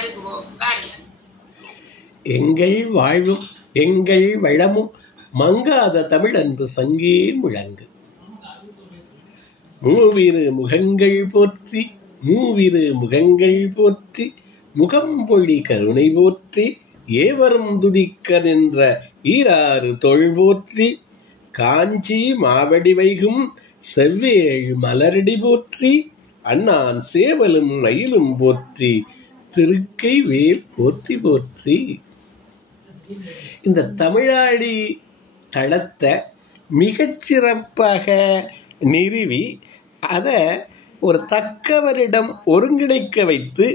வருகுவோம் வாருங்கள். எங்கள் வாழ்வும் எங்கள் வளமும் மங்காத தமிழ் என்று சங்கே முழங்கு. மூவிரு முகங்கள் போற்றி மூவிரு முகங்கள் போற்றி முகம்பொழி கருணை போற்றி ஏவரும் துதிக்க நின்ற ஈராறு தொல் போற்றி காஞ்சி மாவடி வைகும் செவ்வேழு மலரடி போற்றி அண்ணான் சேவலும் மயிலும் போற்றி திருக்கை வேல் போற்றி போற்றி. இந்த தமிழாடி தளத்தை மிகச்சிறப்பாக நிறுவி அதை ஒரு தக்கவரிடம் ஒருங்கிணைக்க வைத்து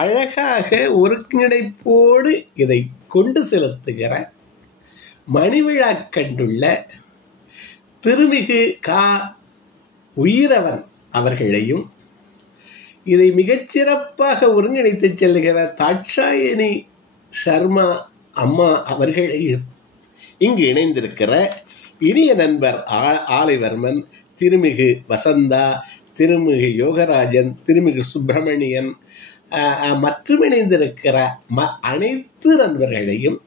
அழகாக ஒருங்கிணைப்போடு இதை கொண்டு செலுத்துகிற மணிவிழா கண்டுள்ள திருமிகு கா. உயிரவன் அவர்களையும் இதை மிகச்சிறப்பாக ஒருங்கிணைத்து செல்லுகிற தாட்சாயணி சர்மா அம்மா அவர்களையும் இங்கு இணைந்திருக்கிற இனிய நண்பர் ஆலைவர்மன், திருமிகு வசந்தா, திருமிகு யோகராஜன், திருமிகு சுப்பிரமணியன் மற்றும் இணைந்திருக்கிற அனைத்து நண்பர்களையும்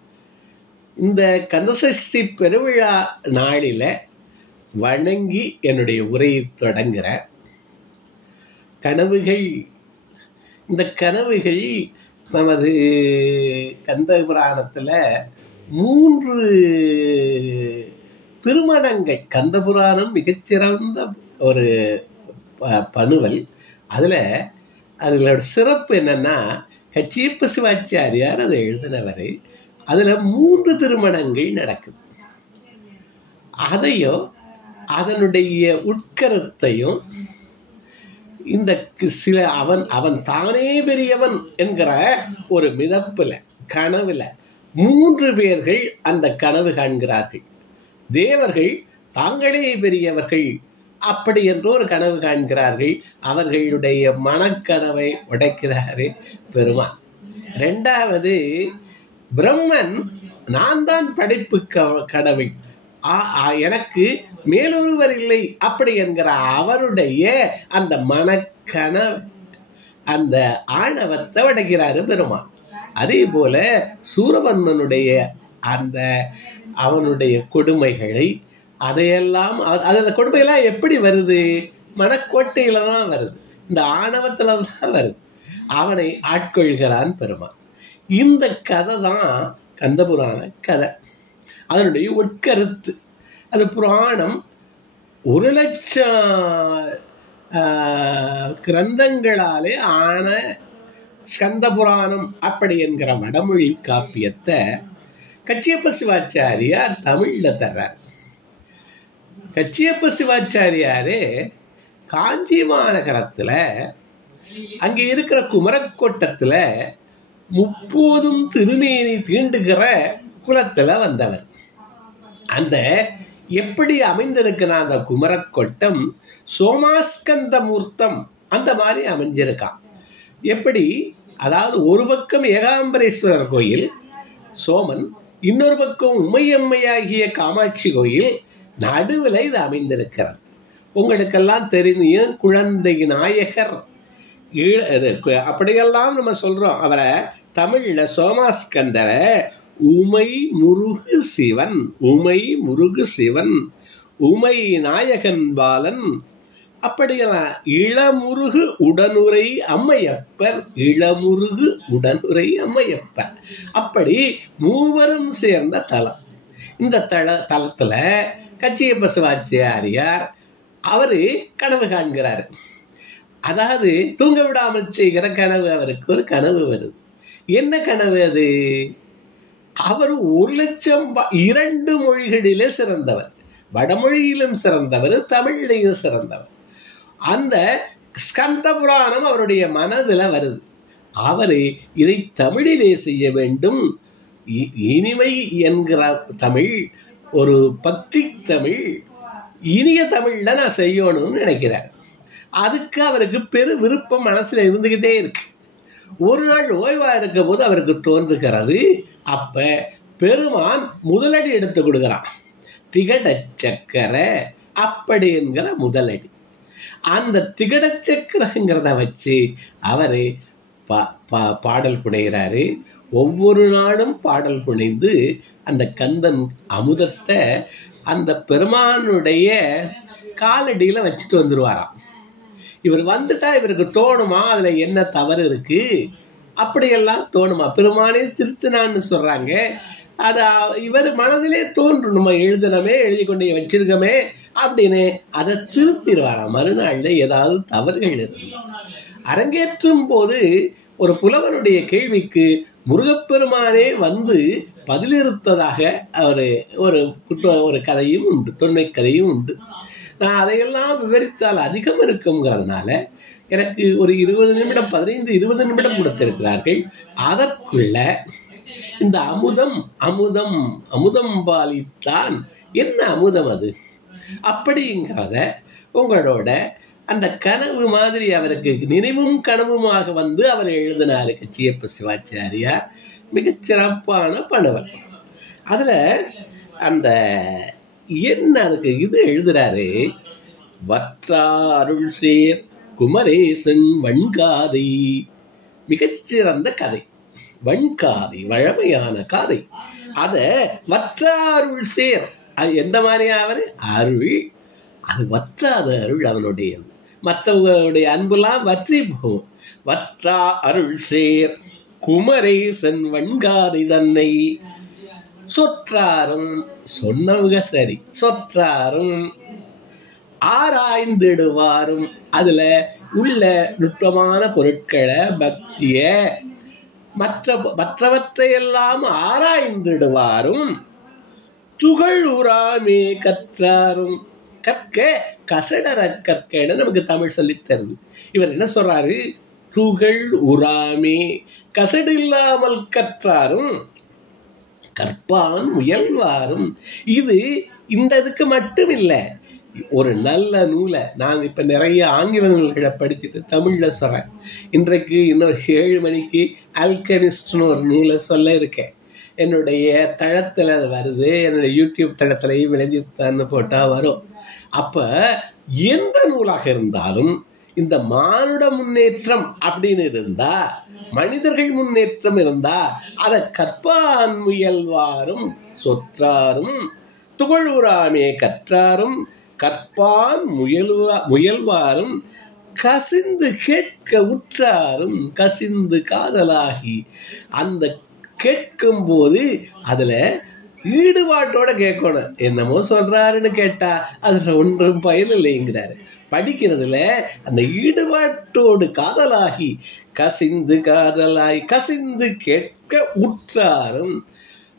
இந்த கந்தசஷ்டி பெருவிழா நாளில் வணங்கி என்னுடைய உரையை தொடங்குகிற கனவுகள். இந்த கனவுகள் நமது கந்த புராணத்தில் 3 திருமணங்கள். கந்த புராணம் மிகச்சிறந்த ஒரு பணுவல். அதில் சிறப்பு என்னென்னா, கச்சியப்ப சிவாச்சாரியார் அதை எழுதினவர். அதில் 3 திருமணங்கள் நடக்குது. அதையும் அதனுடைய உட்கருத்தையும் இந்த சில அவன் தானே பெரியவன் என்கிற ஒரு மிதப்பில் கனவில் 3 பேர்கள் அந்த கனவு காண்கிறார்கள். தேவர்கள் தாங்களே பெரியவர்கள் அப்படி என்று ஒரு கனவு காண்கிறார்கள். அவர்களுடைய மனக்கனவை உடைக்கிறாரு பெருமான். 2வது பிரம்மன் நான் தான் படைப்பு கடவுள், எனக்கு மேலொருவர் இல்லை அப்படி என்கிற அவருடைய அந்த மனக்கனவு அந்த ஆணவத்தை உடைக்கிறாரு பெருமான். அதே போல சூரபன்மனுடைய அவனுடைய கொடுமைகளை அதையெல்லாம் அந்த கொடுமையெல்லாம் எப்படி வருது? மனக்கோட்டையில தான் வருது, இந்த ஆணவத்தில் தான் வருது. அவனை ஆட்கொள்கிறான் பெருமான். இந்த கதை தான் கந்தபுராண கதை. அதனுடைய உட்கருத்து அது புராணம் 1,00,000 கிரந்தங்களாலே ஆன ஸ்கந்த புராணம் அப்படி என்கிற வடமொழி காப்பியத்தை கச்சியப்ப சிவாச்சாரியார் தமிழில் தர்றார். கச்சியப்ப சிவாச்சாரியாரே காஞ்சி மாநகரத்தில் அங்கே இருக்கிற குமரக்கோட்டத்தில் 30 திருமேனி தீண்டுகிற குலத்தில் வந்தவர். அந்த எப்படி அமைந்திருக்குன்னா அந்த குமரக்கோட்டம் சோமாஸ்கந்த மூர்த்தம் அந்த மாதிரி அமைஞ்சிருக்கான். எப்படி? அதாவது ஒரு பக்கம் ஏகாம்பரேஸ்வரர் கோயில் சோமன், இன்னொரு பக்கம் உமையம்மையாகிய காமாட்சி கோயில், நடுவில் இது அமைந்திருக்கிறது. உங்களுக்கெல்லாம் தெரியும் குழந்தை நாயகர் அப்படியெல்லாம் நம்ம சொல்கிறோம். அவரை தமிழில் சோமாஸ்கந்தரை உமை முருகு சிவன், உமை முருகு சிவன், உமை நாயகன் பாலன் அப்படியெல்லாம் இளமுருகு உடனுரை அம்மையப்பர், இளமுருகு உடனுரை அம்மையப்பர், அப்படி 3 சேர்ந்த தலம். இந்த தலத்தில் கச்சியப்ப சிவாச்சாரியார் அவர் கனவு காண்கிறார். அதாவது தூங்க விடாமல் செய்கிற கனவு. அவருக்கு ஒரு கனவு வருது. என்ன கனவு அது? அவர் 1,00,000 2 மொழிகளிலே சிறந்தவர், வடமொழியிலும் சிறந்தவர், தமிழிலையும் சிறந்தவர். அந்த ஸ்கந்த புராணம் அவருடைய மனதில் வருது. அவர் இதை தமிழிலே செய்ய வேண்டும், இனிமை என்கிற தமிழ், ஒரு பக்தி தமிழ், இனிய தமிழில் நான் செய்யணும்னு நினைக்கிறார். அதுக்கு அவருக்கு பெரு விருப்பம் மனசில் இருந்துக்கிட்டே இருக்கு. ஒரு நாள் ஓய்வாக இருக்கும் போது அவருக்கு தோன்றுகிறது. அப்போ பெருமான் முதலடி எடுத்து கொடுக்குறான். திகட சக்கர அப்படி என்கிற முதலடி. அந்த திகட சக்கரங்கிறத வச்சு அவர் பாடல் புனைகிறாரு. ஒவ்வொரு நாளும் பாடல் புனைந்து அந்த கந்தன் அமுதத்தை அந்த பெருமானுடைய காலடியில் வச்சுட்டு வந்துடுவாராம். இவர் வந்துட்டா இவருக்கு தோணுமா அதில் என்ன தவறு இருக்கு, அப்படியெல்லாம் தோணுமா? பெருமானே திருத்தினான்னு சொல்றாங்க. அது இவர் மனதிலே தோன்றும், நம்ம எழுதணுமே, எழுதி கொண்டு வச்சிருக்கோமே அப்படின்னு அதை திருத்திடுவாராம். மறுநாளில் ஏதாவது தவறுகள் இருந்தால் அரங்கேற்றும் போது ஒரு புலவனுடைய கேள்விக்கு முருகப்பெருமானே வந்து பதிலிருத்ததாக ஒரு கதையும் உண்டு, தொன்மை கதையும் உண்டு. நான் அதையெல்லாம் விவரித்தால் அதிகம் இருக்குங்கிறதுனால எனக்கு ஒரு 20 நிமிடம் 15-20 நிமிடம் கொடுத்திருக்கிறார்கள். அதற்குள்ள இந்த அமுதம் பாலித்தான் என்ன அமுதம் அது அப்படிங்கிறத உங்களோட அந்த கனவு மாதிரி அவருக்கு நினைவும் கனவுமாக வந்து அவர் எழுதினாரு. கச்சியப்ப சிவாச்சாரியார் மிகச் சிறப்பான பணவர். அதுல அந்த என்ன அதுக்கு இது எழுதுறாரு, வற்றா அருள் சேர் குமரேசன் வன்காதை. மிகச்சிறந்த கதை, வன்காதை, வழமையான காதை. அத வற்றா அருள் சேர், அது எந்த மாதிரியாவது அருள், அது வற்றாத அருள் அவனுடையது. மற்றவர்களுடைய அன்புலாம் வற்றி போகும். வற்றா அருள் சேர் குமரேசன் வன்காதை தன்னை சொற்றாரும், சொன்னவங்க சரி, சொற்றாரும் ஆராய்ந்திடுவாரும், அதுல உள்ள நுட்பமான பொருட்களை, பக்திய மற்றவற்றையெல்லாம் ஆராய்ந்திடுவாரும், துகள் உறாமே கற்றாரும். கற்க கசடர கற்கன்னு நமக்கு தமிழ் சொல்லித் தருது. இவர் என்ன சொல்றாரு, துகள் உறாமே, கசடு இல்லாமல் கற்றாரும், கற்பான் முயல்வாரும். இது இந்த இதுக்கு மட்டும் இல்லை, ஒரு நல்ல நூலை நான் இப்போ நிறைய ஆங்கில நூல்களை படிச்சுட்டு தமிழில் சொல்கிறேன். இன்றைக்கு இன்னொரு 7 மணிக்கு ஆல்கெமிஸ்ட்னு ஒரு நூலை சொல்ல இருக்கேன். என்னுடைய தளத்தில் அது வருது, என்னுடைய யூடியூப் தளத்திலையும் விளைஞ்சித்தான்னு போட்டால் வரும். அப்போ எந்த நூலாக இருந்தாலும் இந்த மானுட முன்னேற்றம் அப்படின்னு இருந்தா, மனிதர்கள் முன்னேற்றம் இருந்தா, அதை கற்பான் முயல்வாரும் சொற்றாரும், துகழுறாமே கற்றாரும், கற்பான் முயல்வாரும், கசிந்து கேட்க உற்றாரும், கசிந்து காதலாகி. அந்த கேட்கும் போது அதுல ஈடுபாட்டோட கேட்கணும். என்னமோ சொல்றாருன்னு கேட்டா அதுல ஒன்றும் பயன் இல்லைங்கிறாரு. படிக்கிறதுல அந்த ஈடுபாட்டோடு காதலாகி, கசிந்து காதலாகி, கசிந்து கேட்க உற்றாரும்.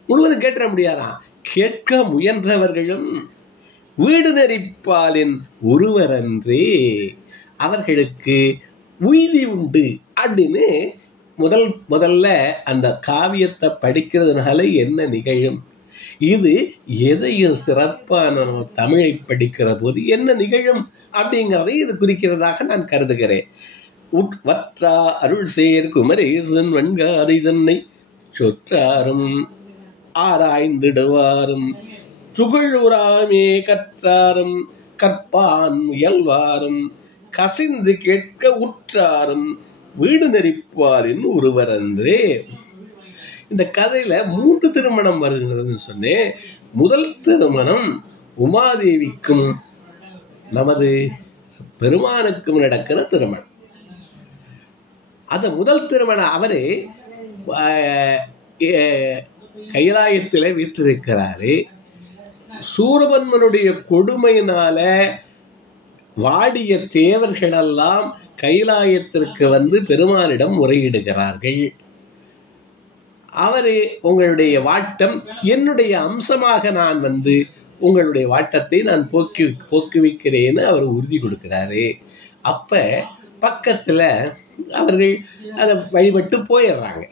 முழுவதும் கேட்ட முடியாதான், கேட்க முயன்றவர்களும் வீடு நெறிப்பாலின் ஒருவரன்றே, அவர்களுக்கு உய்தி உண்டு அப்படின்னு முதல்ல அந்த காவியத்தை படிக்கிறதுனால என்ன நிகழும், இது எதையும் சிறப்பான தமிழை படிக்கிற போது என்ன நிகழும் அப்படிங்கிறதை இது குறிக்கிறதாக நான் கருதுகிறேன். வற்றா அருள் சேர் குமரேசன் வன்காதை தன்னை சொற்றாரும் ஆராய்ந்திடுவாரும், துகழுறாமே கற்றாரும், கற்பான் முயல்வாரும், கசிந்து கேட்க உற்றாரும், வீடு நெறிப்பாரின் ஒருவரன்றே. இந்த கதையில 3 திருமணம் வருகிறதுன்னு சொன்னேன். முதல் திருமணம் உமாதேவிக்கும் நமது பெருமானுக்கும் நடக்கிற திருமணம். அந்த முதல் திருமணம் அவரு கைலாயத்தில் வீற்றிருக்கிறாரு. சூரபன்மனுடைய கொடுமையினால வாடிய தேவர்களெல்லாம் கைலாயத்திற்கு வந்து பெருமானிடம் முறையிடுகிறார்கள். அவரு உங்களுடைய வாட்டம் என்னுடைய அம்சமாக நான் வந்து உங்களுடைய வாட்டத்தை நான் போக்குவிக்கிறேன்னு அவர் உறுதி கொடுக்கிறாரு. அப்ப பக்கத்துல அவர்கள் அதை வழிபட்டு போயிடுறாங்க.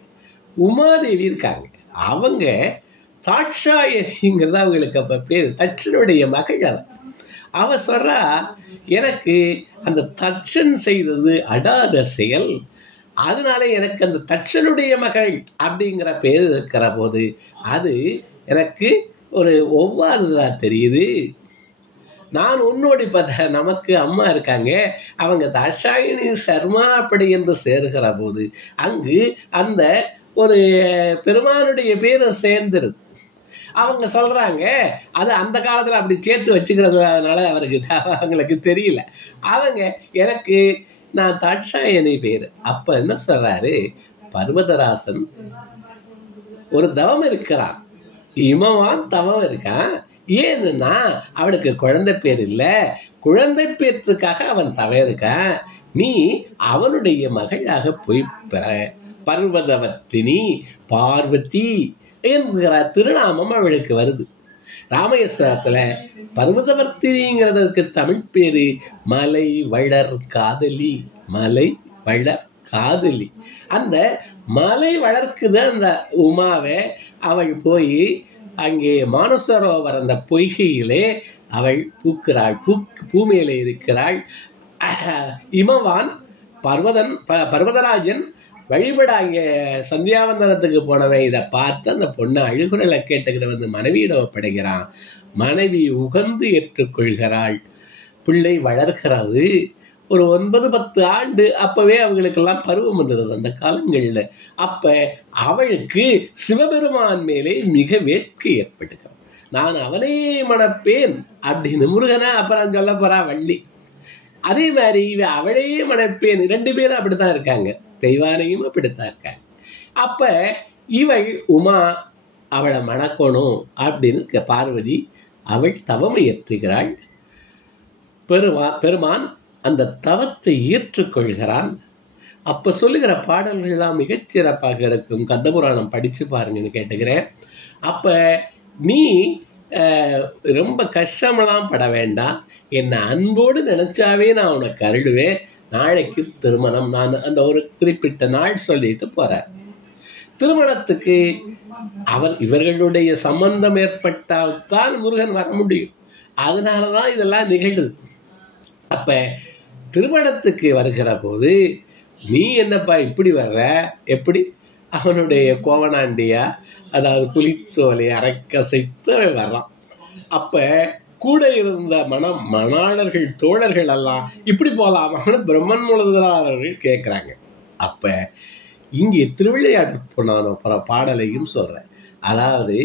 உமாதேவி இருக்காங்க, அவங்க தாட்சாயணிங்கிறத அவங்களுக்கு அப்ப பேர், தட்சனுடைய மகள் அவ சொல்றா, எனக்கு அந்த தட்சன் செய்தது அடாத செயல், அதனால எனக்கு அந்த தட்சனுடைய மகள் அப்படிங்கிற பேர் இருக்கிற போது அது எனக்கு ஒரு ஒவ்வாறுதா தெரியுது. நான் உன்னோடி பார்த்த நமக்கு அம்மா இருக்காங்க, அவங்க தாட்சாயினி சர்மா அப்படி என்று சேர்கிற போது அங்கு அந்த ஒரு பெருமானுடைய பேரை சேர்ந்துருது. அவங்க சொல்கிறாங்க அது அந்த காலத்தில் அப்படி சேர்த்து வச்சுக்கிறதுனால அவங்களுக்கு தெரியல. அவங்க எனக்கு நான் தாட்சாயணி பேர். அப்போ என்ன சொல்கிறாரு, பர்வதராசன் ஒரு தவம் இருக்கிறான், இமவான் தவம் இருக்கான். ஏன்னா அவனுக்கு குழந்தை பேர் இல்லை, குழந்தை பேற்றுக்காக அவன் தவம் இருக்கான். நீ அவனுடைய மகளாக போய் பெற. பர்வதவர்த்தினி பார்வதி என்கிற திருநாமம் அவளுக்கு வருது. ராமயஸ்வரத்தில் பர்வதவர்த்தினிங்கிறதுக்கு தமிழ் பேரு மலை வளர் காதலி. மலை வளர் காதலி. அந்த மலை வளர்க்குது அந்த உமாவை. அவள் போய் அங்கே மானசரோவர் அந்த பொய்கையிலே அவள் பூக்கிறாள், பூமியிலே இருக்கிறாள். இமவான் பர்வதராஜன் வழிபட அங்கே சந்தியாவந்தனத்துக்கு போனவன் இதை பார்த்து அந்த பொண்ணை அழுகுறலை கேட்டுக்கிற வந்து மனைவியிடம் ஒப்படைக்கிறான். மனைவி உகந்து ஏற்றுக்கொள்கிறாள். பிள்ளை வளர்கிறது. ஒரு 9-10 ஆண்டு அப்பவே அவங்களுக்கெல்லாம் பருவம் வந்துடுது அந்த காலங்களில். அப்போ அவளுக்கு சிவபெருமான் மேலே மிக வேட்கை ஏற்பட்டுக்கிறான். நான் அவனையே மணப்பேன் அப்படின்னு முருகனை அப்புறம் சொல்ல போறா வள்ளி. அதே மாதிரி அவளையே மணப்பேன். 2 பேரும் அப்படித்தான் இருக்காங்க, தெய்வானையும் அப்படித்தான் இருக்காங்க. அப்போ இவள் உமா அவளை மணக்கணும் அப்படின்னு பார்வதி அவள் தவமை ஏற்றுகிறாள். பெருமான் அந்த தவத்தை ஏற்றுக்கொள்கிறான். அப்போ சொல்லுகிற பாடல்கள்லாம் மிகச்சிறப்பாக இருக்கும். கந்தபுராணம் படித்து பாருங்கன்னு கேட்டுக்கிறேன். அப்போ நீ ரொம்ப கஷ்டமெல்லாம் பட வேண்டாம், என்னை அன்போடு நினச்சாவே நான் உனக்கு அருளுவேன். நாளைக்கு திருமணம். நான் அந்த ஒரு குறிப்பிட்ட நாள் சொல்லிட்டு போகிறார். திருமணத்துக்கு இவர்களுடைய சம்பந்தம் ஏற்பட்டால் தான் முருகன் வர முடியும். அதனால தான் இதெல்லாம் நிகழ்வு. அப்போ திருமணத்துக்கு வருகிற போது நீ என்னப்பா இப்படி வர்ற, எப்படி? அவனுடைய கோவனாண்டியா, அதாவது புலித்தோலை அரைக்கசைத்து வர்றான். அப்போ கூட இருந்த மணாளர்கள் தோழர்கள் எல்லாம் இப்படி போகலாமான்னு பிரம்மன் முதலாளர்கள் கேட்குறாங்க. அப்போ இங்கே திருவிளையாடல் போனான பாடலையும் சொல்கிறேன். அதாவது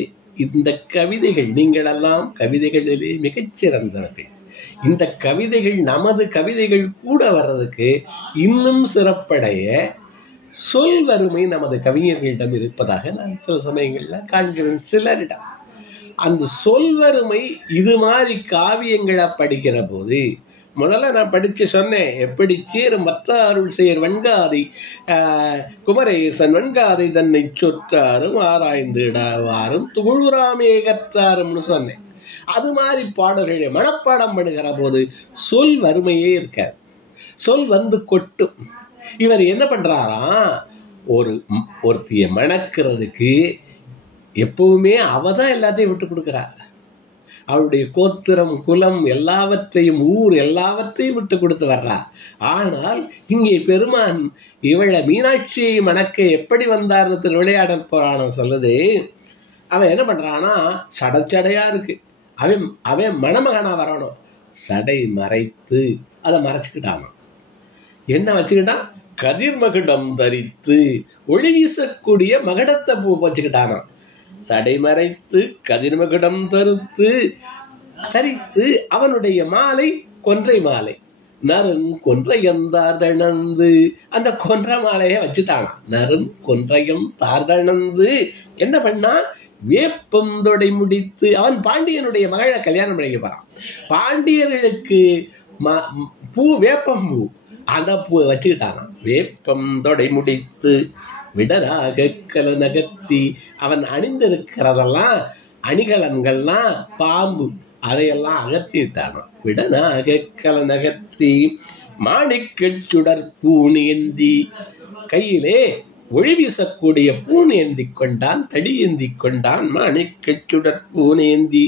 இந்த கவிதைகள், நீங்களெல்லாம் கவிதைகளிலே மிகச்சிறந்தவர்கள். இந்த கவிதைகள் நமது கவிதைகள் கூட வர்றதுக்கு இன்னும் சிறப்படைய சொல் வறுமை நமது கவிஞர்களிடம் இருப்பதாக நான் சில சமயங்களில் காண்கிறேன். சிலரிடம் அந்த சொல் வறுமை இது மாதிரி காவியங்களை படிக்கிற போது முதல்ல நான் படித்து சொன்னேன், எப்படி சேரும் மற்ற அருள் செயர் வன்காதை குமரேசன் வன்காதை தன்னை சொற்றாரும் ஆராய்ந்துடாவாரும் துகுழுராமே கற்றாரும்னு சொன்னேன். அது மாதிரி பாடல்களை மனப்பாடம் பண்ணுகிற போது சொல் வறுமையே இருக்காது, சொல் வந்து கொட்டும். இவர் என்ன பண்ணுறாராம், ஒருத்தியை மணக்கிறதுக்கு எப்பவுமே அவ தான் எல்லாத்தையும் விட்டு கொடுக்குறா. அவளுடைய கோத்திரம் குலம் எல்லாவற்றையும் ஊர் எல்லாவற்றையும் விட்டு கொடுத்து வர்றா. ஆனால் இங்கே பெருமான் இவளை மீனாட்சியை மணக்க எப்படி வந்தார்னு திருவிளையாடல் புராணம் சொல்லுது. அவன் என்ன பண்ணுறான்னா, சடைச்சடையாக இருக்கு, அவன் மணமகனாக வரணும், சடை மறைத்து அதை மறைச்சிக்கிட்டான். என்ன வச்சுக்கிட்டான்? கதிர்மகுடம் தரித்து ஒளி வீசக்கூடிய மகடத்தை பூ வச்சுக்கிட்டானா. சடை மறைத்து கதிர்மகுடம் தரித்து அவனுடைய மாலை கொன்றை மாலை, நறும் கொன்றையம் தார்தணந்து அந்த கொன்ற மாலையை வச்சுட்டானா. நறும் கொன்றையம் தார்தணந்து என்ன பண்ணா, வேப்பம் தொடை முடித்து அவன் பாண்டியனுடைய மகளை கல்யாணம் பண்ணிக்க போறான். பாண்டியர்களுக்கு பூ வேப்பம் பூ, அந்த பூவை வச்சுக்கிட்டானா. வேப்பம் தொடை முடித்து விடராக கல நகர்த்தி அவன் அணிந்திருக்கிறதெல்லாம் அணிகலன்கள்லாம் பாம்பு, அதையெல்லாம் அகற்றிட்டானா. விடனாக கல நகர்த்தி மாணிக்க சுடர் பூணேந்தி, கையிலே ஒளி வீசக்கூடிய பூண் ஏந்தி கொண்டான், தடி ஏந்தி கொண்டான். மாணிக்க சுடர் பூணேந்தி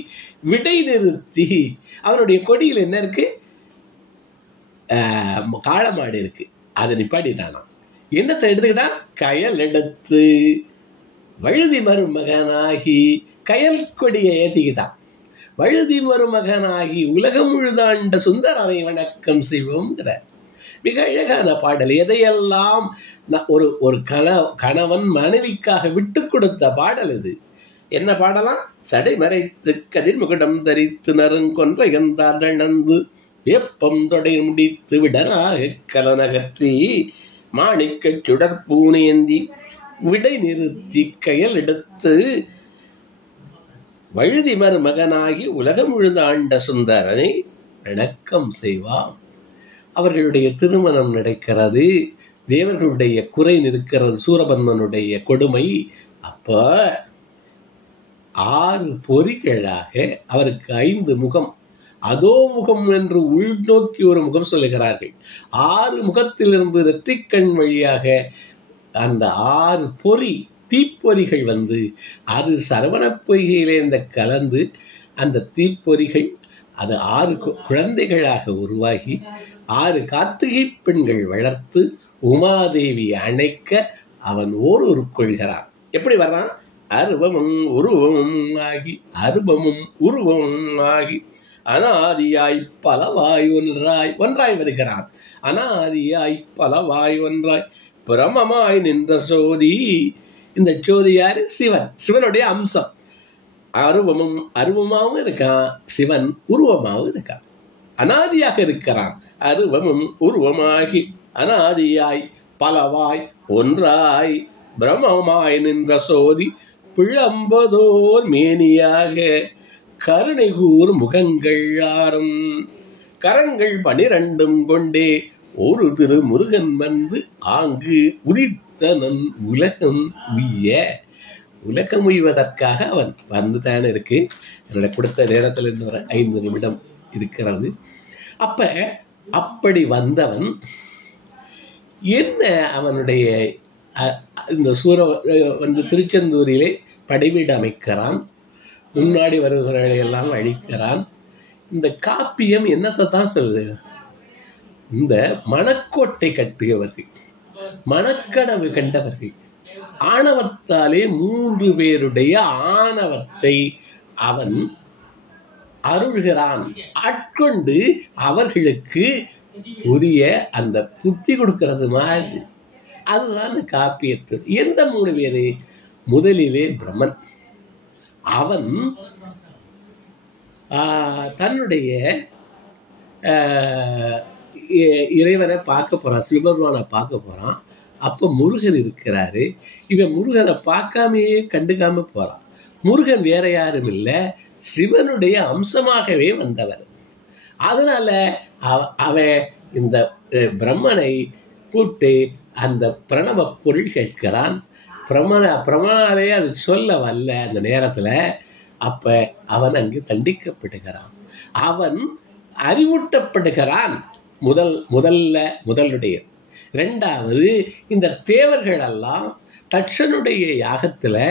விடை நிறுத்தி, அவனுடைய கொடியில் என்ன இருக்கு? காளமாடு இருக்கு, அதை நிப்பாட்டிட்டானா. என்னத்தை எடுத்துக்கிட்டா? கயல் எடுத்து வழுதி மருமகனாகி கயல் கொடியை ஏற்றிக்கிட்டான். வழுதி மருமகனாகி உலகம் முழுதாண்ட சுந்தரனை வணக்கம் செய்வோம்ங்கிறார். மிக அழகான பாடல். எதையெல்லாம் ஒரு ஒரு கணவன் மனைவிக்காக விட்டு கொடுத்த பாடல் இது. என்ன பாடலாம்? சடை மறைத்து கதிர் முகடம் தரித்து நறுங்கொன்ற எந்தார்ந்து வெப்பம் தொடை முடித்து விடனாக கலனகற்றி மாணிக்க சுடற்பூனேந்தி விடை நிறுத்தி கையல் எடுத்து வழுதி மருமகனாகி உலகம் முழுதாண்ட சுந்தரனை வணக்கம் செய்வான். அவர்களுடைய திருமணம் நடக்கிறது. தேவர்களுடைய குறை நிற்கிறது, சூரபன்மனுடைய கொடுமை. அப்போ 6 பொறிகளாக அவருக்கு 5 முகம், அதோ முகம் என்று உள்நோக்கி ஒரு முகம் சொல்லுகிறார்கள். 6 முகத்திலிருந்து நெற்றிக்கண் வழியாக அந்த 6 பொறி தீப்பொறிகள் வந்து அது சரவண பொய்கையிலே இந்த கலந்து அந்த தீப்பொறிகள் அது 6 குழந்தைகளாக உருவாகி 6 கார்த்திகை பெண்கள் வளர்த்து உமாதேவி அணைக்க அவன் கொள்கிறான். எப்படி வர்றான்? அருவமும் உருவமும் ஆகி அருவமும் உருவமும் ஆகி அனாதியாய் பலவாய் ஒன்றாய் வருகிறான். அனாதியாய் பலவாய் ஒன்றாய் பிரமமாய் நின்ற சோதி. இந்த சோதி யாரு? சிவன். சிவனுடைய அம்சம். அருவமாகவும் இருக்கான், சிவன் உருவமாகவும் இருக்கான், அனாதியாக இருக்கிறான். அருவமும் உருவமாகி அனாதியாய் பலவாய் ஒன்றாய் பிரமமாய் நின்ற சோதி பிழம்பதோர் மேனியாக கருணை கூர் முகங்கள் 6 கரங்கள் 12 கொண்டே ஒரு திரு முருகன் வந்து ஆங்கு உதித்தனன் உலகம் உய்ய. உலகம் உய்வதற்காக அவன் வந்துதான் இருக்கு. என்னோட கொடுத்த நேரத்தில் இருந்து வர 5 நிமிடம் இருக்கிறது. அப்படி வந்தவன் என்ன அவனுடைய இந்த வந்து திருச்செந்தூரிலே படைவீடு அமைக்கிறான். முன்னாடி வருகிறவர்களை எல்லாம் அழிக்கிறான். இந்த காப்பியம் என்னத்தை தான் சொல்லுது? இந்த மணக்கோட்டை கட்டியவர்கள், மணக்கனவு கண்டவர்கள், ஆணவத்தாலே 3 பேருடைய ஆணவத்தை அவன் அருள்கிறான். ஆட்கொண்டு அவர்களுக்கு உரிய அந்த புத்தி கொடுக்கிறது மாதிரி. அதுதான் காப்பியத்து. எந்த 3 பேரு? முதலிலே பிரம்மன். அவன் தன்னுடைய இறைவனை பார்க்க போறான், சிவபெருமானை பார்க்க போறான். அப்போ முருகன் இருக்கிறாரு. இவன் முருகனை பார்க்காமையே கண்டுக்காம போறான். முருகன் வேற யாரும் இல்லை, சிவனுடைய அம்சமாகவே வந்தவர். அதனால அவன் இந்த பிரம்மனை கூட்டு அந்த பிரணவ பொருள் கேட்கிறான். பிரமணாலே அது சொல்ல வரல அந்த நேரத்தில். அப்ப அவன் அங்கு தண்டிக்கப்படுகிறான். அவன் அறிவூட்டப்படுகிறான். முதலுடைய. 2வது, இந்த தேவர்கள் எல்லாம் தட்சனுடைய யாகத்தில்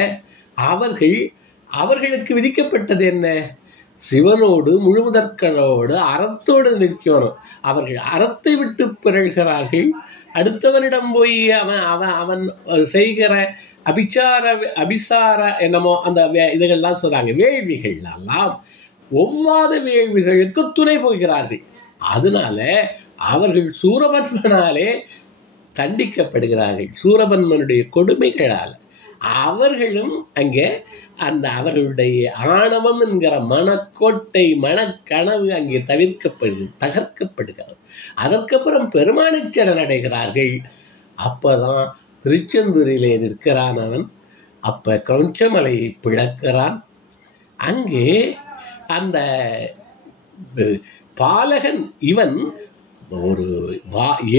அவர்களுக்கு விதிக்கப்பட்டது என்ன? சிவனோடு முழுமுதற்கனோடு அறத்தோடு நிற்கணும். அவர்கள் அறத்தை விட்டு பிறழ்கிறார்கள். அடுத்தவனிடம் போய் அவன் செய்கிற அபிசார என்னமோ அந்த இதுகள்லாம் சொல்றாங்க, வேள்விகள் எல்லாம் ஒவ்வாத வேள்விகளுக்கு துணை போகிறார்கள். அதனால அவர்கள் சூரபன்மனாலே தண்டிக்கப்படுகிறார்கள். சூரபன்மனுடைய கொடுமைகளால் அவர்களும் அங்கே அந்த அவர்களுடைய ஆணவம் என்கிற மனக்கோட்டை மனக்கனவு அங்கே தகர்க்கப்படுகிறது. அதற்கப்புறம் பெருமானிச்சடன் அடைகிறார்கள். அப்பதான் திருச்செந்தூரிலே நிற்கிறான் அவன். அப்ப கிரௌஞ்சமலையை பிளக்கிறான். அங்கே அந்த பாலகன் இவன் ஒரு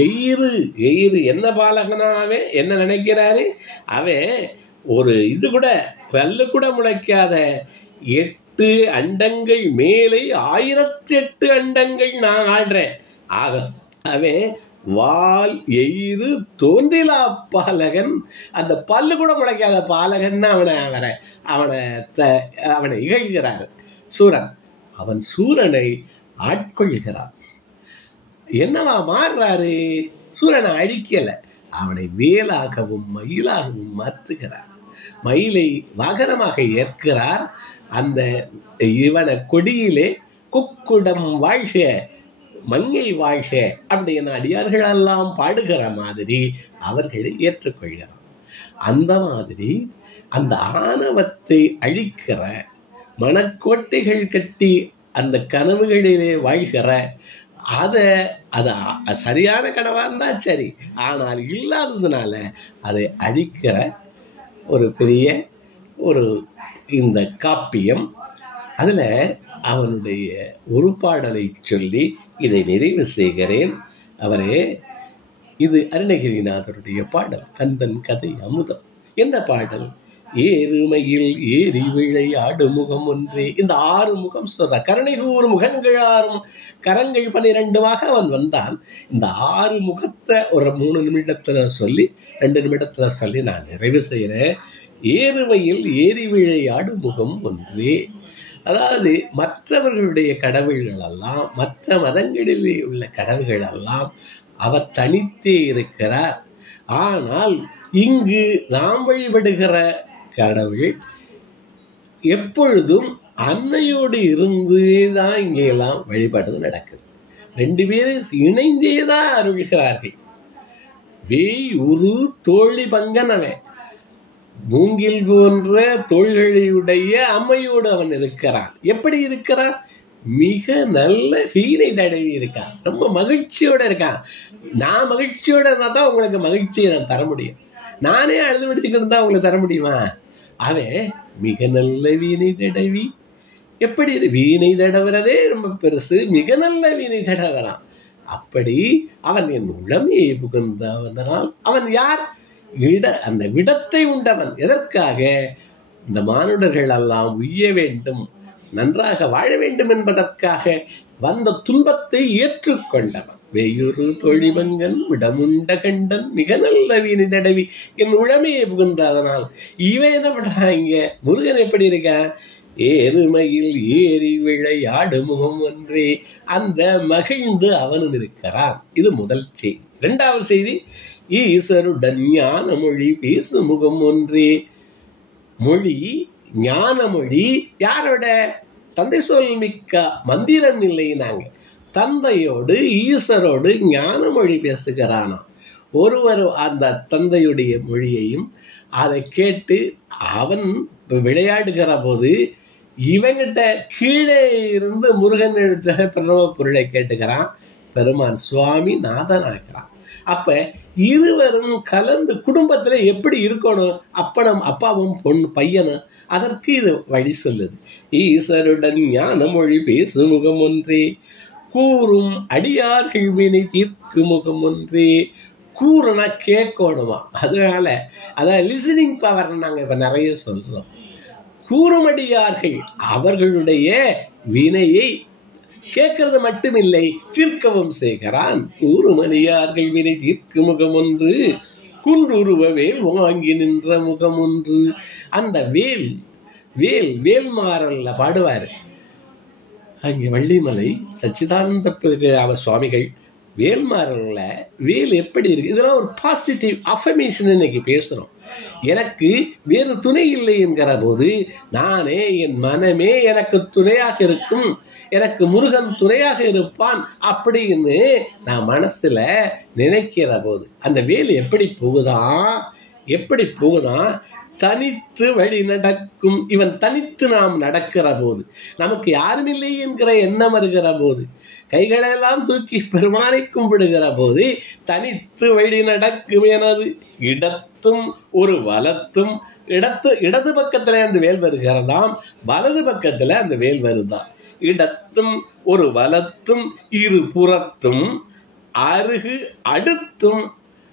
எயிறு என்ன பாலகனாவே என்ன நினைக்கிறாரு? அவன் ஒரு இது கூட பல்லு கூட முளைக்காத 8 அண்டங்கள் மேலே 1008 அண்டங்கள் நான் ஆடுறேன். அவன் வால் எயிறு தோன்றிலா பாலகன், அந்த பல்லு கூட முளைக்காத பாலகன் அவனை இகழ்கிறார் சூரன். அவன் சூரனை ஆட்கொள்கிறான். என்னவா மாறுறாரு? சூரனை அழிக்கல, அவனை வேலாகவும் மயிலாகவும் மாற்றுகிறார். மயிலை வாகனமாக ஏற்கிறார். அந்த இவன கொடியிலே குக்குடம் வாழ்க மங்கை வாழ்க அப்படின்னா அடியார்கள் எல்லாம் பாடுகிற மாதிரி அவர்களை ஏற்றுக்கொள்கிறார். அந்த மாதிரி அந்த ஆணவத்தை அழிக்கிற, மனக்கோட்டைகள் கட்டி அந்த கனவுகளிலே வாழ்கிற, அது சரியான கனவாக இருந்தால் சரி, ஆனால் இல்லாததுனால அதை அழிக்கிற ஒரு பெரிய இந்த காப்பியம். அதில் அவனுடைய ஒரு பாடலை சொல்லி இதை நிறைவு செய்கிறேன். அவரே, இது அருணகிரிநாதருடைய பாடல், கந்தன் கதை அமுதம். என்ன பாடல்? ஏறுமையில் ஏறி விளையாடு முகம் ஒன்றே. இந்த 6 முகம் சொல்ற, கருணை கூறு முகங்கள் 6, கரங்கள் 12 அவன் வந்தான். இந்த 6 முகத்தை ஒரு 3 நிமிடத்துல சொல்லி 2 நிமிடத்துல சொல்லி நான் நிறைவு செய்கிறேன். ஏறுமையில் ஏறி விளையாடு முகம் ஒன்றே. அதாவது மற்றவர்களுடைய கடவுள்கள் எல்லாம், மற்ற மதங்களிலே உள்ள கடவுள்கள் எல்லாம் அவர் தனித்தே இருக்கிறார். ஆனால் இங்கு நாம் வழிபடுகிற கடவுள் எப்பொழுதும் அன்னையோடு இருந்தேதான் இங்கே எல்லாம் வழிபாடு நடக்குது. 2 பேரும் இணைந்தேதான் அருள்கிறார்கள். வேய் உரு தோழி பங்கனவன், மூங்கில் போன்ற தோள்களையுடைய அம்மையோடு அவன் இருக்கிறான். எப்படி இருக்கிறான்? மிக நல்ல வீணை தடவி இருக்கான். ரொம்ப மகிழ்ச்சியோட இருக்கான். நான் மகிழ்ச்சியோட இருந்தா தான் உங்களுக்கு மகிழ்ச்சியை நான் தர முடியும். நானே அழுது பிடிச்சிக்கிட்டு இருந்தா உங்களுக்கு தர முடியுமா? அவன் மிக நல்ல வீணை தடவி, எப்படி வீணை தடவுறதே ரொம்ப பெருசு, மிக நல்ல வீணை தடவலாம். அப்படி அவன் என் உளமையை புகுந்தவனால் அவன் யார்? அந்த விடத்தை உண்டவன். எதற்காக? இந்த மானுடர்கள் எல்லாம் உய்ய வேண்டும், நன்றாக வாழ வேண்டும் என்பதற்காக வந்த துன்பத்தை ஏற்றுக்கொண்டவன். வேயுறு தொழிமங்கன் விடமுண்ட கண்டன் மிக நல்ல வீணை தடவி என் உளமையை புகுந்ததனால். இவன் என்ன பண்றாங்க? முருகன் எப்படி இருக்கான்? ஏறுமையில் ஏறி விளையாடு முகம் ஒன்றே. அந்த மகிழ்ந்து அவனும் இருக்கிறான். இது முதல் செய்தி. 2வது செய்தி, ஈஸ்வருடன் ஞான மொழி பேசு முகம் ஒன்றே. மொழி, ஞான மொழி யாரோட? தந்தை சொல் மிக்க மந்திரம் இல்லை. நாங்கள் தந்தையோடு ஈஸ்வரோடு ஞான மொழி பேசுகிறானா. ஒருவர் அந்த தந்தையுடைய மொழியையும் அதை கேட்டு அவன் விளையாடுகிற போது இவங்கிட்ட கீழே இருந்து முருகன் எழுத்த பிரணவ பொருளை கேட்டுக்கிறான். பெருமான் சுவாமி நாதனாகிறான். அப்ப இருவரும் கலந்து குடும்பத்துல எப்படி இருக்கணும்? அப்பனும் அப்பாவும் பையனும். அதற்கு இது வழி சொல்லுது. ஈஸ்வருடன் ஞான மொழி பேசு முகம் ஒன்றே, கூறும் அடியார்கள் வினை தீர்க்கு முகம் ஒன்றே. கூறுனா கேட்கணுமா? அதனால அதான் லிசனிங் பவர் நாங்க இப்ப நிறைய சொல்றோம். கூறுமடியார்கள் அவர்களுடைய வினையை கேட்கறது மட்டுமில்லை, தீர்க்கவும் செய்கிறான். கூறுமடியார்கள் வினை தீர்க்கு முகம் ஒன்று, குன்றுருவ வேல் வாங்கி நின்ற முகம் ஒன்று. அந்த வேல் வேல் வேல்மாறல்ல பாடுவாரு. அங்கே வள்ளிமலை சச்சிதானந்த அவர் சுவாமிகள் வேல்மாறல்ல வேல் எப்படி இருக்கு. இதெல்லாம் ஒரு பாசிட்டிவ் அஃபர்மேஷன் இன்னைக்கு பேசுறோம். எனக்கு வேறு துணை இல்லை என்கிற போது நானே, என் மனமே எனக்கு துணையாக இருக்கும், எனக்கு முருகன் துணையாக இருப்பான் அப்படின்னு நான் மனசுல நினைக்கிற போது அந்த வேல் எப்படி போகுதான்? தனித்து வழி நடக்கும். இவன் தனித்து நாம் நடக்கிற போது, நமக்கு யாரும் இல்லை என்கிற எண்ணம் வருகிற போது, கைகளெல்லாம் தூக்கி பெருமானை கும்பிடுகிற போது தனித்து வழி நடக்கும் எனது இடத்தும் ஒரு வலத்தும். இடது பக்கத்துல அந்த வேல் வருகிறதாம், வலது பக்கத்துல அந்த வேல் வருதான். இடத்தும் ஒரு வலத்தும் இரு புறத்தும் அருகு அடுத்தும்.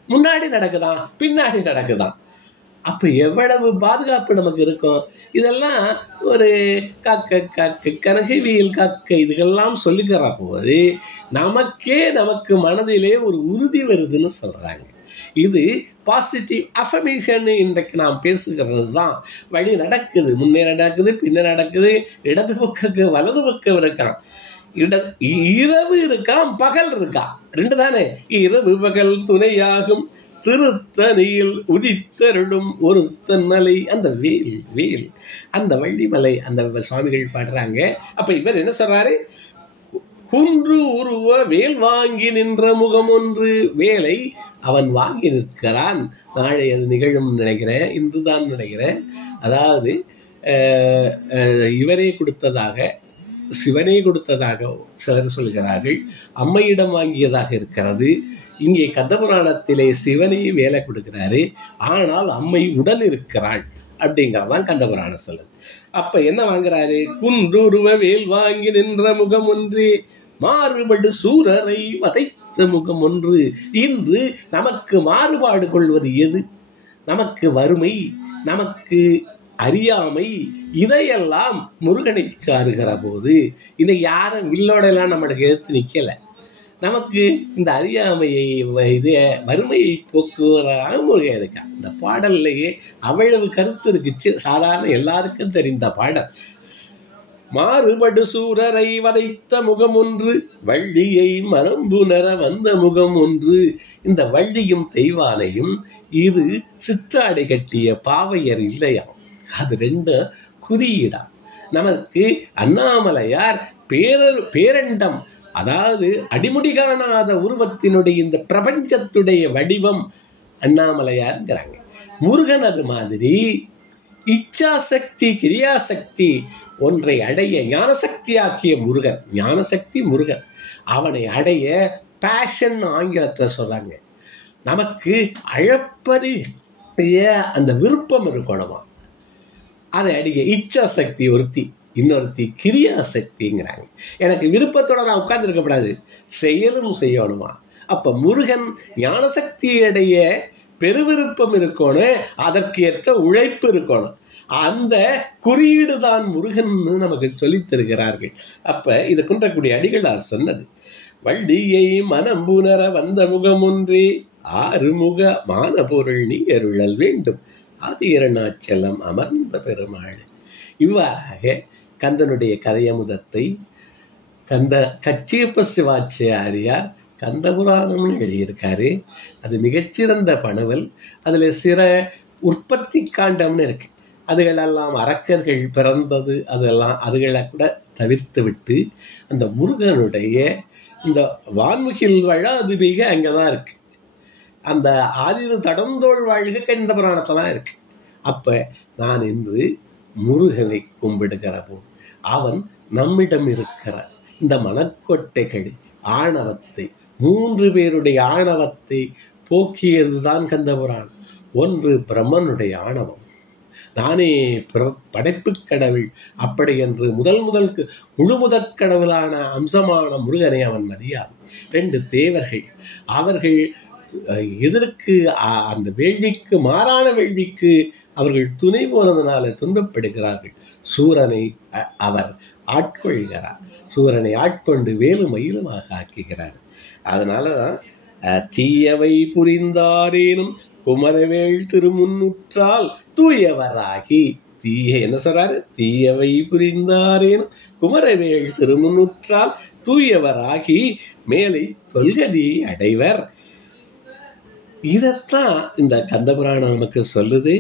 முன்னாடி நடக்குதான், பின்னாடி நடக்குதான். அப்ப எவ்வளவு பாதுகாப்பு நமக்கு இருக்கும். இதெல்லாம் ஒரு காக்க கனகவியல் காக்க இதுகெல்லாம் சொல்லிக்கிற போது நமக்கு மனதிலே ஒரு உறுதி வருதுன்னு சொல்றாங்க. இது பாசிட்டிவ் அஃபர்மேஷன். இன்றைக்கு நாம் பேசுகிறது தான். வழி நடக்குது, முன்னே நடக்குது, பின்ன நடக்குது, இடது பக்கக்கு வலது பக்கம் இருக்கான், இரவு இருக்கான், பகல் இருக்கா, 2 தானே. இரவு பகல் துணையாகும் திருத்தணியில் உதித்தருளும் ஒருத்தன் மலை. அந்த வேல் வேல் அந்த வள்ளிமலை அந்த சுவாமிகள் பாடுறாங்க. அப்ப இவர் என்ன சொல்றாரு? குன்று உருவ வேல் வாங்கி நின்ற முகம் ஒன்று. வேலை அவன் வாங்கி நிற்கிறான். நாளை அது நிகழும் நினைக்கிறேன், இன்றுதான் நினைக்கிறேன். அதாவது இவரே கொடுத்ததாக, சிவனே கொடுத்ததாக சிலர் சொல்கிறார்கள். அம்மையிடம் வாங்கியதாக இருக்கிறது. இங்கே கந்தபுராணத்திலே சிவனே வேலை கொடுக்கிறாரு, ஆனால் அம்மை உடன் இருக்கிறாள் அப்படிங்கிறதான் கந்தபுராணம் சொல்லுது. அப்ப என்ன வாங்குறாரு? குன்றுருவ வேல் வாங்கி நின்ற முகம் ஒன்று, மாறுபடு சூரரை வதைத்த முகம் ஒன்று. இன்று நமக்கு மாறுபாடு கொள்வது எது? நமக்கு வறுமை, நமக்கு அறியாமை, இதையெல்லாம் முருகனை சாருகிற போது இன்னைக்கு யாரும் வில்லோட எல்லாம் நம்மளுக்கு எதிர்த்து நிக்கல. நமக்கு இந்த அறியாமையை, இது வறுமையை போக்குவதாக முருகன் இருக்கா. இந்த பாடல்லையே அவ்வளவு கருத்து இருக்குச்சு. சாதாரண எல்லாருக்கும் தெரிந்த பாடல். மாறுபடு சூரரை வதைத்த முகம் ஒன்று, வள்ளியை மரம்புணர வந்த முகம் ஒன்று. இந்த வள்ளியும் தெய்வானையும் இது சிற்றாடை கட்டிய பாவையர் இல்லையா, அது ரெண்டு குறியீடா. நமக்கு அண்ணாமலையார் பேரண்டம், அதாவது அடிமுடி காணாத உருவத்தினுடைய இந்த பிரபஞ்சத்துடைய வடிவம் அண்ணாமலையார்ங்கிறாங்க. முருகன் அது மாதிரி இச்சாசக்தி கிரியாசக்தி ஒன்றை அடைய ஞானசக்தி ஆக்கிய முருகன். ஞானசக்தி முருகன், அவனை அடைய பேஷன் ஆங்கிலத்தில் சொல்றாங்க. நமக்கு அழப்பரிய அந்த விருப்பம் இருக்கணுமா, அதை அடிக்க இச்சாசக்தி ஒருத்தி, இன்னொருத்தி கிரியாசக்திங்கிறாங்க. எனக்கு விருப்பத்தோட நான் உட்கார்ந்து இருக்கக்கூடாது, செயலும் செய்யணுமா. அப்ப முருகன் ஞானசக்தியுடைய பெருவிருப்பம் இருக்கணும், அதற்கு ஏற்ற உழைப்பு இருக்கணும். அந்த குறியீடு தான் முருகன் நமக்கு சொல்லித் தருகிறார்கள். அப்ப இதை குன்றக்கூடிய அடிகளார் சொன்னது, வள்ளியை மனம்புணர வந்த முகம் ஒன்றே, ஆறுமுக மான பொருள் நீ அருளல் வேண்டும், ஆதி அருணாச்சலம் அமர்ந்த பெருமாள். இவ்வாறாக கந்தனுடைய கதையமுதத்தை கச்சியப்ப சிவாச்சாரியார் கந்தபுராணம்னு எழுதியிருக்காரு. அது மிகச்சிறந்த பணுவல். அதில் சில உற்பத்தி காண்டம்னு இருக்கு. அதுகளெல்லாம் அரக்கர்கள் பிறந்தது, அதெல்லாம் அதுகளை கூட தவிர்த்து விட்டு அந்த முருகனுடைய இந்த வான்முகில் வாழ அது மிக அங்கே தான் இருக்கு. அந்த ஆதிரு தடந்தோள் வாழ்க கந்த புராணத்தெல்லாம் இருக்கு. அப்போ நான் இன்று முருகனை கும்பிடுகிற போது அவன் நம்மிடம் இருக்கிற இந்த மனக்கொட்டைகள் ஆணவத்தை, 3 பேருடைய ஆணவத்தை போக்கியது தான் கந்தபுராணம். ஒன்று பிரம்மனுடைய ஆணவம், நானே படைப்பு கடவுள் அப்படி என்று முழு முதற் கடவுளான அம்சமான முருகனை அவன் மதியான். 2 தேவர்கள், அவர்கள் எதற்கு அந்த வேள்விக்கு மாறான வேள்விக்கு அவர்கள் துணை போனதனால துன்பப்படுகிறார்கள். சூரனை அவர் ஆட்கொள்கிறார். சூரனை ஆட்கொண்டு வேலு மயிலுமாக ஆக்குகிறார். அதனாலதான் தீயவை புரிந்தாரேனும் குமரவேள் திருமுன்னுற்றால் தூயவராகி, என்ன சொல்றாரு? தீயவை புரிந்தாரேனும் குமரவேள் திருமுன்னுற்றால் தூயவராகி மேலை தொல்கதி அடைவர். இதைத்தான் இந்த கந்தபுராணம் நமக்கு சொல்லுது.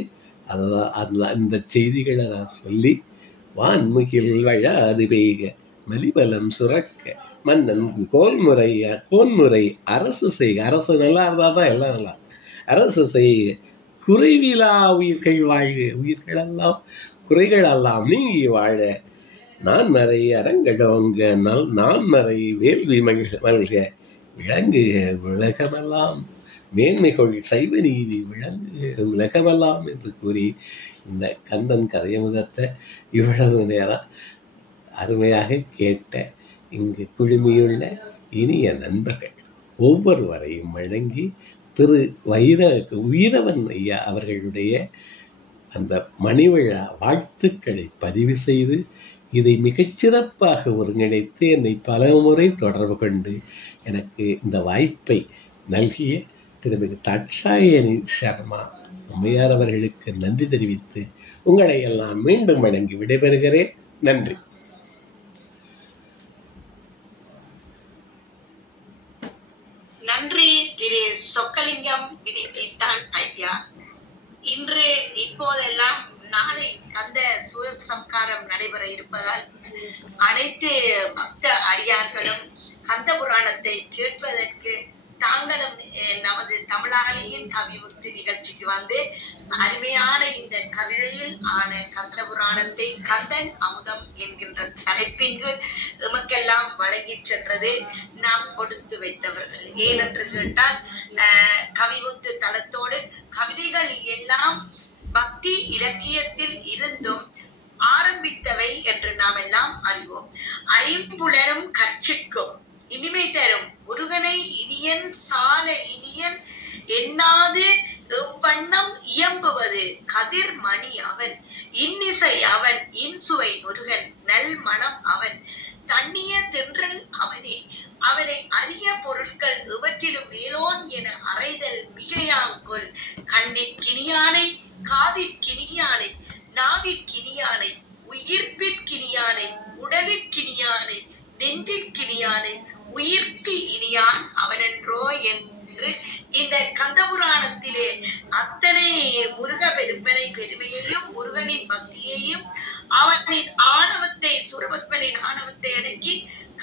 அதுதான் இந்த செய்திகளை நான் சொல்லி, வான்முகில் வழாது பெய்க மலிபலம் சுரக்க மன்னன் கோன்முறை அரசு செய்க. அரசு நல்லா இருந்தால் தான் எல்லாம் நல்லா. அரசு செய்க குறைவிலா உயிர்கள் வாழ்க, உயிர்களெல்லாம் குறைகளெல்லாம் நீங்கி வாழ. நான் மறை அரங்கடோங்க நான் மறை வேள்வி மல்க விளங்குக உலகமெல்லாம் மேன்மைகள் சைவ நீதி விளங்கு உலகமெல்லாம் என்று கூறி இந்த கந்தன் கதையமுதத்தை இவ்வளவு நேரம் அருமையாக கேட்ட இங்கு குழுமியுள்ள இனிய நண்பர்கள் ஒவ்வொருவரையும் வழங்கி திரு வீரவன் ஐயா அவர்களுடைய அந்த மணிவிழா வாழ்த்துக்களை பதிவு செய்து இதை மிகச்சிறப்பாக ஒருங்கிணைத்து என்னை பல முறை தொடர்பு கொண்டு எனக்கு இந்த வாய்ப்பை நல்கிய திருமிகு தாட்சாயணி சர்மா அம்மையார் அவர்களுக்கு நன்றி தெரிவித்து உங்களை எல்லாம் மீண்டும் வணங்கி விடைபெறுகிறேன். நன்றி. நன்றி திரு சொக்கலிங்கம் விடைத்திட்டான் ஐயா. இன்று இப்போதெல்லாம் நாளை கந்த சூரசம்காரம் நடைபெற இருப்பதால் அனைத்து பக்த அடியார்களும் கந்த புராணத்தை கேட்பதற்கு தாங்களும் நமது தமிழாளியின் கவிமுத்து நிகழ்ச்சிக்கு வந்து அருமையான இந்த கவிதையில் ஆன கந்த புராணத்தை கந்தன் அமுதம் என்கின்ற தலைப்பின் எமக்கெல்லாம் வழங்கி சென்றது நாம் கொடுத்து வைத்தவர்கள். ஏனென்று கேட்டால் கவிமுத்து தளத்தோடு கவிதைகள் எல்லாம் பக்தி இலக்கியத்தில் இருந்தும் ஆரம்பித்தவை என்று நாம் எல்லாம் அறிவோம். ஐம்புலரும் கற்சிக்கும் இனிமை தரும் முருகனை இனியன் சால இனியன் எண்ணாது வண்ணம் இயம்புவது கதிர் மணி அவன் இன்னிசை அவன் இன்சுவை முருகன் நல் மனம் அவன் தண்ணிய தென்றல் அவனே அவனை அரிய பொருட்கள் எவற்றிலும் மேலோன் என அறைதல் மிகையாங்கொல் கண்ணிற்கினியானை காதிற்கினியானை நாவிற்கினியானை உயிர்ப்பிற்கினியானை உடலிற்கினியானை நெஞ்சிற்கினியானை உயிர்க்கு இனியான் அவனென்றோ என்று இந்த கந்தபுராணத்திலே அத்தனை முருக பெருமையையும் முருகனின் பக்தியையும் அவனின் ஆணவத்தை சூரபத்மனின் ஆணவத்தை அடக்கி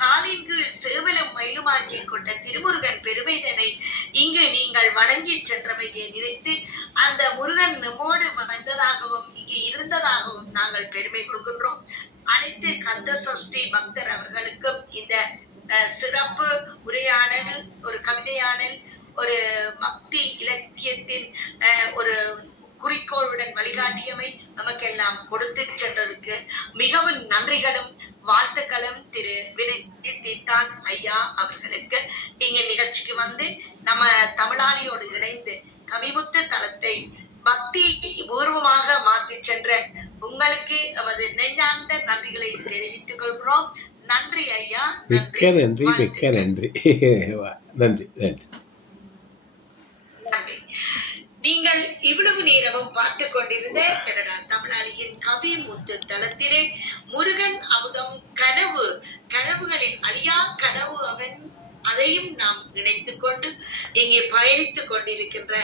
காலின் கீழ் சேவலும் மயிலுமாக்கி கொண்ட திருமுருகன் பெருமைதனை இங்கு நீங்கள் வணங்கி சென்றவையை நினைத்து அந்த முருகன் நம்மோடு வந்ததாகவும் இங்கு இருந்ததாகவும் நாங்கள் பெருமை கொள்கின்றோம். அனைத்து கந்த சஷ்டி பக்தர் அவர்களுக்கும் இந்த சிறப்பு உரையாடல், ஒரு கவிதையாடல், ஒரு பக்தி இலக்கியத்தின் ஒரு குறிக்கோளுடன் வழிகாட்டியமை நமக்கெல்லாம் கொடுத்து சென்றதுக்கு மிகவும் நன்றிகளும் வாழ்த்துக்களும் திரு விடைத்திட்டான் ஐயா அவர்களுக்கு. இங்க நிகழ்ச்சிக்கு வந்து நம்ம தமிழாளியோடு இணைந்து கவிமுத்து தளத்தை பக்தி பூர்வமாக மாற்றி சென்ற உங்களுக்கு நமது நெஞ்சார்ந்த நன்றிகளை தெரிவித்துக் கொள்கிறோம். நன்றி ஐயா. மிக்க நன்றி, மிக்க நன்றி. நன்றி நன்றி. நீங்கள் இவ்வளவு நேரமும் பார்த்து கொண்டிருந்த கனடா தமிழாளியின் கவிமுத்து தளத்திலே முருகன் அமுதம் கனவுகளில் அழியா கனவு அவன், அதையும் நாம் நினைத்துக் கொண்டு இங்கே பயணித்துக் கொண்டிருக்கின்ற